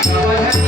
Ah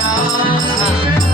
you.